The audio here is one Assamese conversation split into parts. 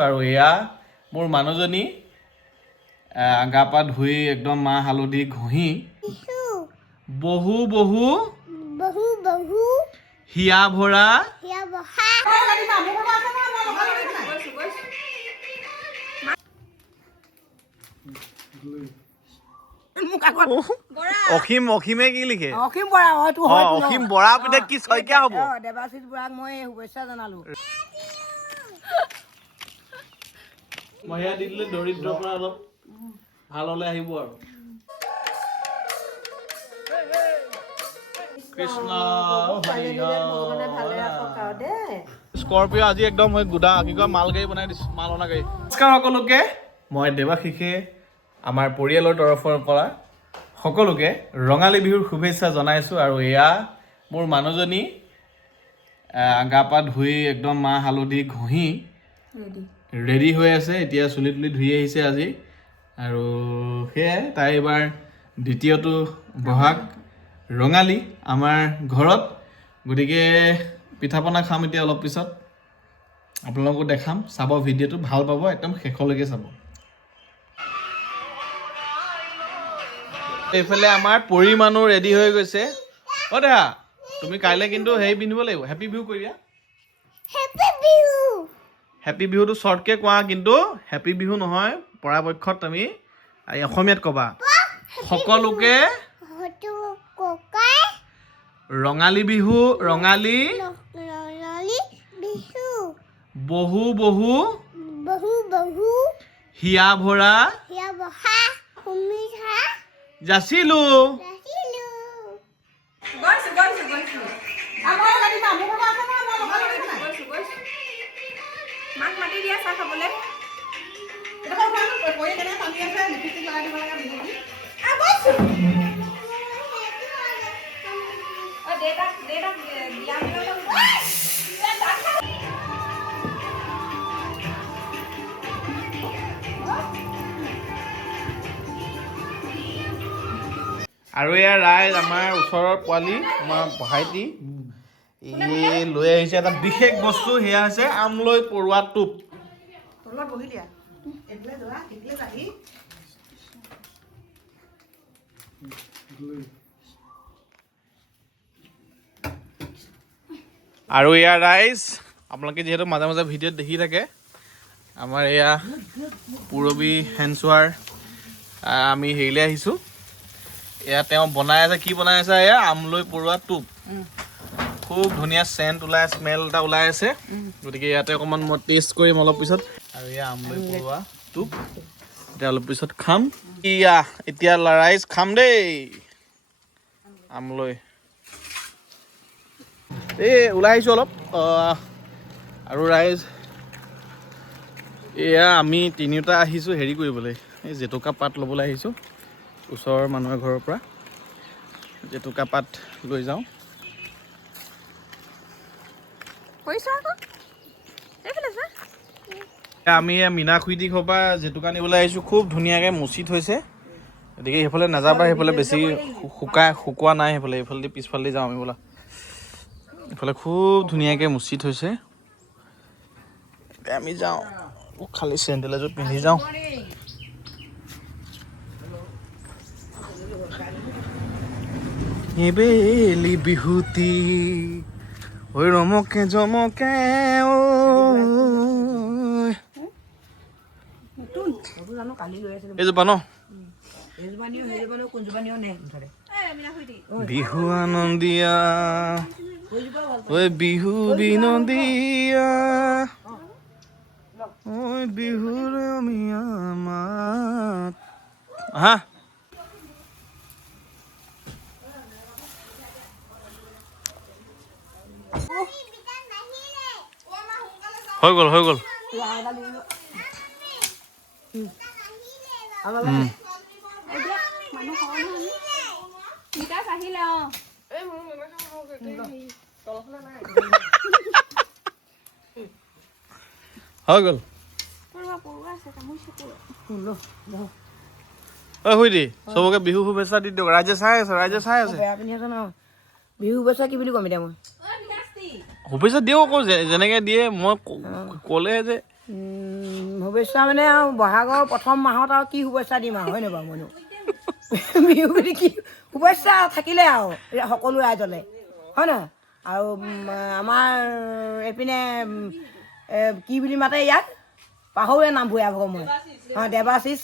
আৰু এয়া মোৰ মানুহজনী গা পা ধুই একদম মাহ হালধি ঘঁহি বহু বহু বহু বহু হিয়া ভৰা অসীমে কি লিখে অসীম বৰা অসীম বৰা পিনে কি শইকীয়া হ'ব দেৱাশীষ বৰাক মই শুভেচ্ছা জনালো মই সেয়া দি দিলে দৰিদ্ৰৰ পৰা অলপ ভাল হলে আহিব আৰু কৃষ্ণ স্কৰপিঅ আজি একদম মই গুদা কি কয় মাল গাড়ী বনাই দিছো মাল অনা গাড়ী নমস্কাৰ সকলোকে মই দেৱাশীষে আমাৰ পৰিয়ালৰ তৰফৰ পৰা সকলোকে ৰঙালী বিহুৰ শুভেচ্ছা জনাইছোঁ আৰু এয়া মোৰ মানুহজনী গা পা ধুই একদম মাহ হালধি ঘঁহি ৰেডি হৈ আছে এতিয়া চুলি তুলি ধুই আহিছে আজি আৰু সেয়াই তাই এইবাৰ দ্বিতীয়টো বহাগ ৰঙালী আমাৰ ঘৰত গতিকে পিঠা পনা খাম এতিয়া অলপ পিছত আপোনালোকো দেখাম চাব ভিডিঅ'টো ভাল পাব একদম শেষলৈকে চাব এইফালে আমাৰ পৰি মানুহ ৰেডি হৈ গৈছে অ দেহা তুমি কাইলৈ কিন্তু হেৰি পিন্ধিব লাগিব হেপী বিহু কৰিবা হেপী বিহুটো শ্বৰ্টকে কোৱা কিন্তু হেপী বিহু নহয় পৰাপক্ষত তুমি অসমীয়াত ক'বা সকলোকে ৰঙালী বিহু ৰঙালী বহু বহু বহু বহু হিয়া ভৰা যাচিলো মাক মাতি দিয়া চাহ খাবলৈ আৰু এয়া ৰাইজ আমাৰ ওচৰৰ পোৱালি আমাৰ ভাইটি লৈ আহিছে এটা বিশেষ বস্তু সেয়া হৈছে আমলৈ পৰুৱা টোপ আৰু এয়া ৰাইজ আপোনালোকে যিহেতু মাজে মাজে ভিডিঅ'ত দেখি থাকে আমাৰ এয়া পুৰবী হেণ্ডছোৱাৰ আমি হেৰিলৈ আহিছোঁ এয়া তেওঁ বনাই আছে কি বনাই আছে এয়া আমলৈ পৰুৱা টোপ খুব ধুনীয়া চেণ্ট ওলাই স্মেল এটা ওলাই আছে গতিকে ইয়াতে অকণমান মই টেষ্ট কৰিম অলপ পিছত আৰু এয়া আমলৈ পৰুৱা টোপ এতিয়া অলপ পিছত খাম ইয়া এতিয়া ৰাইজ খাম দেই আমলৈ এই ওলাই আহিছোঁ অলপ আৰু ৰাইজ এয়া আমি তিনিওটা আহিছোঁ হেৰি কৰিবলৈ এই জেতুকা পাত ল'বলৈ আহিছোঁ ওচৰৰ মানুহৰ ঘৰৰ পৰা জেতুকা পাত লৈ যাওঁ আমি মীনাখুইটি ঘৰৰ পৰা জেতুকা নিবলৈ আহিছোঁ খুব ধুনীয়াকৈ মুচি থৈছে গতিকে সেইফালে নাযাবা সেইফালে বেছি শুকোৱা নাই সেইফালে এইফালেদি পিছফালেদি যাওঁ আমি বোলা এইফালে খুব ধুনীয়াকৈ মুচি থৈছে এতিয়া আমি যাওঁ খালি চেণ্ডেল এযোৰ পিন্ধি যাওঁ এবেলি বিহুতি ঐ ৰমকে জমকে এইজোপা ন বিহু আনন্দীয়া ঐ বিহু বিনন্দীয়া ঐ বিহুৰ অমিয়া মাত হা হৈ গ'ল হৈ গ'ল শুই চবকে বিহু শুভেচ্ছা দি দিয়ক ৰাইজে চাই আছে বিহু শুভেচ্ছা কি বুলি ক'ম এতিয়া মই শুভেচ্ছা দিয়ক আকৌ যেনেকে দিয়ে মই ক'লে যে শুভেচ্ছা মানে আৰু বহাগৰ প্ৰথম মাহত আৰু কি শুভেচ্ছা দিম আৰু হয়নে বাৰু মইনো বিহু বুলি কি শুভেচ্ছা থাকিলে আৰু সকলো ৰাইজলে হয় নহয় আৰু আমাৰ এইপিনে কি বুলি মাতে ইয়াক পাহৰুৱে নাম ভূঞা ভাগৰ মই অঁ দেৱাশীষ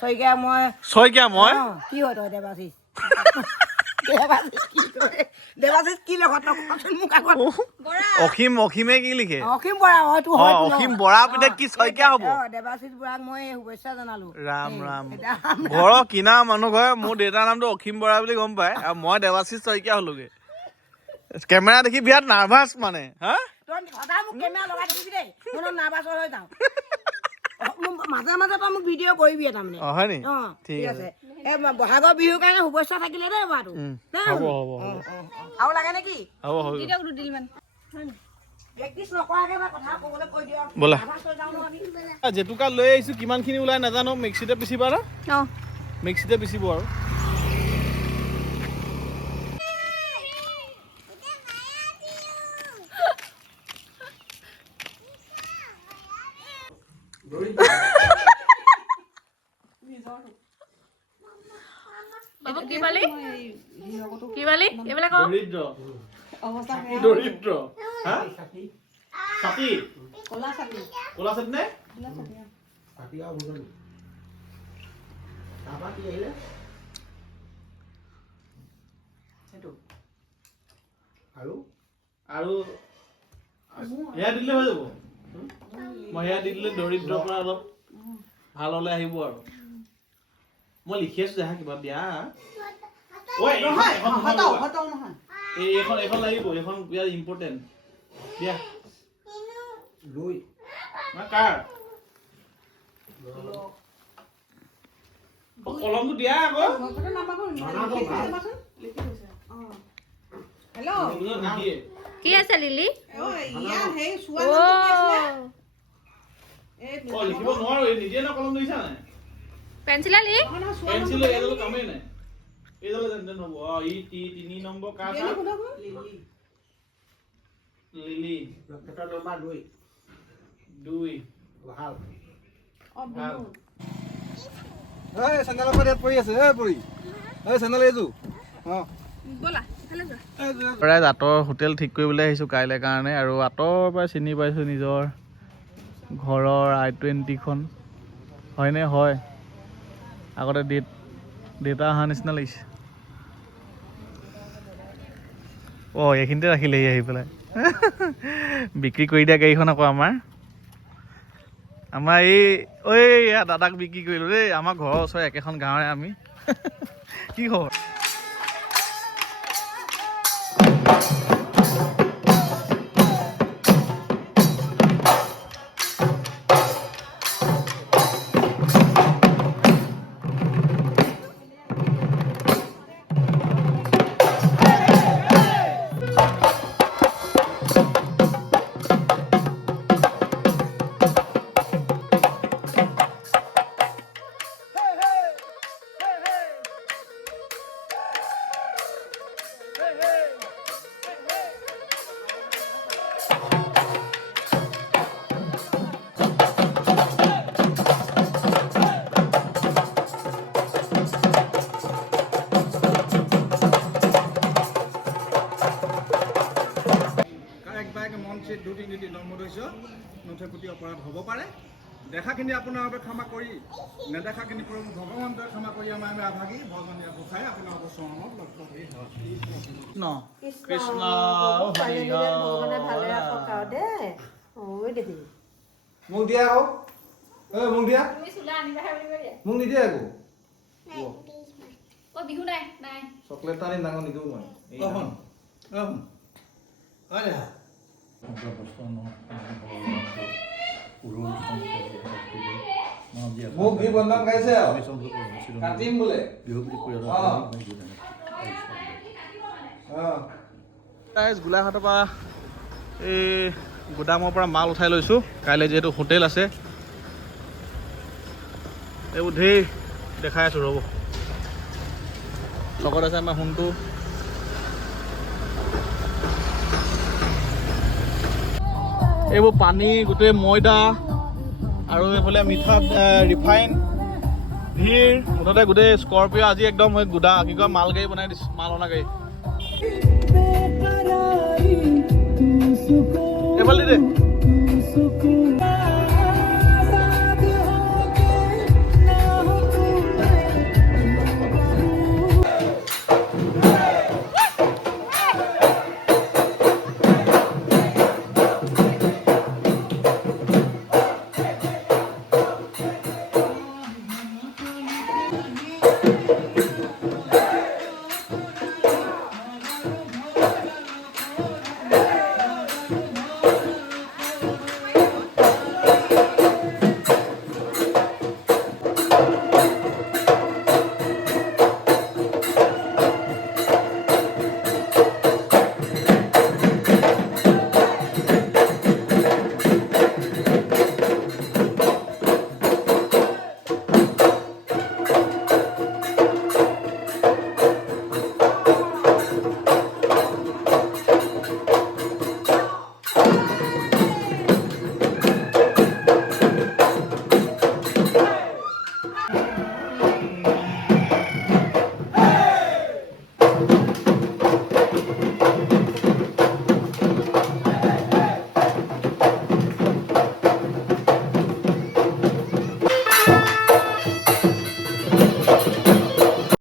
শইকীয়া মই অঁ কি হয় তই দেৱাশীষ দেৱাশীষ কি লগত মোক আগত অসীমে কি লিখে অসীম বৰা হয়তো অসীম বৰা পিনে কি শইকীয়া হ'ব দেৱাশীষ বৰাক মই শুভেচ্ছা জনালো ৰাম ঘৰৰ কিনা মানুহ ঘৰে মোৰ দেউতাৰ নামটো অসীম বৰা বুলি গম পায় আৰু মই দেৱাশীষ শইকীয়া হলোগে কেমেৰা দেখি বিৰাট নাৰ্ভাছ মানে হা তই সদায় মোক কেমেৰা লগাই থাকিবি দেই মই নাৰ্ভাছ হৈ যাওঁ মাজে মাজে তই মোক ভিডিঅ' কৰিবি তাৰমানে হয় নি অঁ ঠিক আছে এই বহাগৰ বিহুৰ কাৰণে শুভেচ্ছা থাকিলে দেই বাটো হ'ব আৰু লাগে নেকি হ'ব প্ৰেক্টিচ নকৰাকে এটা কথা ক'বলৈ কৈ দিয়ক ব'লা নাৰ্ভাছ হৈ যাওঁ নহয় আমি জেতুকা লৈ আহিছোঁ কিমানখিনি ওলাই নাজানো মিক্সিতে পিচিবা না অঁ মিক্সিতে পিচিব আৰু কি পালি এইবিলাক দৰিদ্ৰ হা ছাতি ক'লা ছাতি নে আৰু সেয়া দিলে হৈ যাব মই সেয়া দি দিলে দৰিদ্ৰৰ পৰা অলপ ভাল হ'লে আহিব আৰু মই লিখি আছো দেখা কিবা দিয়া এইখন লাগিব এইখন বিৰাট ইম্পৰ্টেণ্ট দিয়া কাৰ কলমটো দিয়া আকৌ কি আছে লিলি লিখিব নোৱাৰো নিজে না কলম লৈছা নাই পেঞ্চিলে লি পেঞ্চিল এইডাল কামেই নাই এইডাল যেন হ'ব ই 3 নম্বৰ কাৰ লিলি নম্বৰ 2 ভাল এই চেন্দেলৰ পৰা ইয়াত পৰি আছে পৰি এই চেন্দেল এইযোৰ অঁ ব'লা আঁতৰ হোটেল ঠিক কৰিবলৈ আহিছোঁ কাইলৈ কাৰণে আৰু আঁতৰৰ পৰা চিনি পাইছোঁ নিজৰ ঘৰৰ I-20খন হয়নে হয় আগতে দেউতা অহা নিচিনা লাগিছে অঁ এইখিনিতে ৰাখিলেহি আহি পেলাই বিক্ৰী কৰি দিয়া গাড়ীখন আকৌ আমাৰ এই দাদাক বিক্ৰী কৰিলোঁ দেই আমাৰ ঘৰৰ ওচৰৰ একেখন গাঁৱৰে আমি কি খবৰ দুৰ্নীতি নৰ্মদস্য নথৈ প্ৰতি অপৰাধ হ'ব পাৰে দেখাখিনি আপোনাৰ বাবে ক্ষমা কৰি নেদেখাখিনি প্ৰভু ভগৱন্তই ক্ষমা কৰি আমাৰ আমি আভাগী ভগৱানে গোসাই আপোনাৰ অৱচৰণত লক্ষ্য কৰি কৃষ্ণ মোক দিয়া আকৌ মোক দিয়া মোক নিদিয়ে আকৌ বিহু নাই নাই চকলেট আনি ডাঙৰ নিদিওঁ মই মোক কি বন্ধন গাইছে কাটিম বোলে গোলাঘাটৰ পৰা এই গোদামৰ পৰা মাল উঠাই লৈছোঁ কাইলৈ যিহেতু হোটেল আছে এইবোৰ ধেৰ দেখাই আছোঁ ৰ'ব লগত আছে আমাৰ সোণটো এইবোৰ পানী গোটেই ময়দা আৰু এইফালে মিঠাত ৰিফাইন ভিৰ মুঠতে গোটেই স্কৰপিঅ' আজি একদম গুদা কি কয় মাল গাড়ী বনাই দিছে মাল অনা গাড়ী এইফালে দে